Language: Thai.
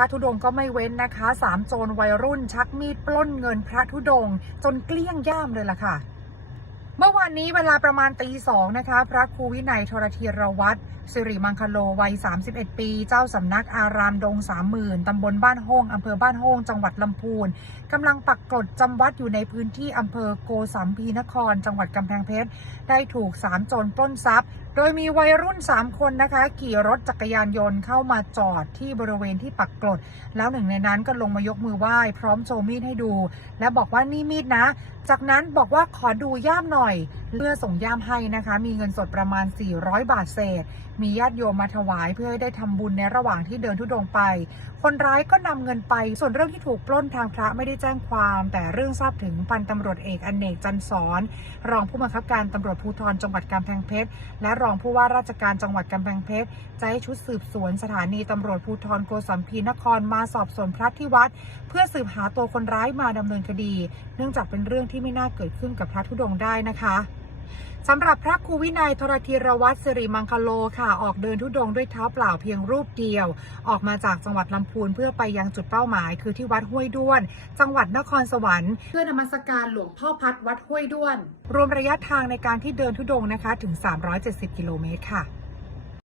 พระธุดงค์ก็ไม่เว้นนะคะ สามโจรวัยรุ่นชักมีดปล้นเงินพระธุดงค์จนเกลี้ยงย่ามเลยล่ะค่ะ เมื่อวานนี้เวลาประมาณตีสองนะคะ พระครูวินัยทรธีรวัตรสิริมังคโลวัย 31 ปี เจ้าสำนักอารามดงสามหมื่นตำบลบ้านโฮงอำเภอบ้านโฮงจังหวัดลำพูนกำลังปักกรดจำวัดอยู่ในพื้นที่อำเภอโกสัมพีนคร จังหวัดกำแพงเพชร ได้ถูกสามโจรปล้นทรัพย์ ดยมีวัยรุ่น 3 คนนะคะ ขี่รถจักรยานยนต์เข้ามาจอดที่บริเวณที่ปักกรดแล้วหนึ่งในนั้นก็ลงมายกมือไหว้พร้อมโชว์มีดให้ดู และบอกว่านี่มีดนะ จากนั้นบอกว่าขอดูย่ามหน่อย เพื่อส่งย่ามให้นะคะ มีเงินสดประมาณ 400 บาทเศษ มีญาติโยมมาถวายเพื่อให้ได้ทำบุญในระหว่างที่เดินทุดงไป คนร้ายก็นำเงินไป ส่วนเรื่องที่ถูกปล้นทางพระไม่ได้แจ้งความ แต่เรื่องทราบถึงพันตำรวจเอกอเนกจันทร์สอนรองผู้บังคับการตำรวจภูธรจังหวัดกำแพงเพชร และรองผู้ว่าราชการจังหวัดกำแพงเพชรจะให้ชุดสืบสวนสถานีตำรวจภูธรโกสัมพีนครมาสอบสวนพระที่วัด เพื่อสืบหาตัวคนร้ายมาดำเนินคดี เนื่องจากเป็นเรื่องที่ไม่น่าเกิดขึ้นกับพระธุดงได้นะคะ สำหรับพระครูวินัยทรธีรวัตรสิริมังคโลค่ะ ออกเดินทุดงด้วยเท้าเปล่าเพียงรูปเดียว ออกมาจากจังหวัดลำพูนเพื่อไปยังจุดเป้าหมาย คือที่วัดห้วยด้วน จังหวัดนครสวรรค์เพื่อนมัสการหลวงพ่อพัดวัดห้วยด้วน รวมระยะทางในการที่เดินทุดงนะคะถึง 370 กิโลเมตรค่ะ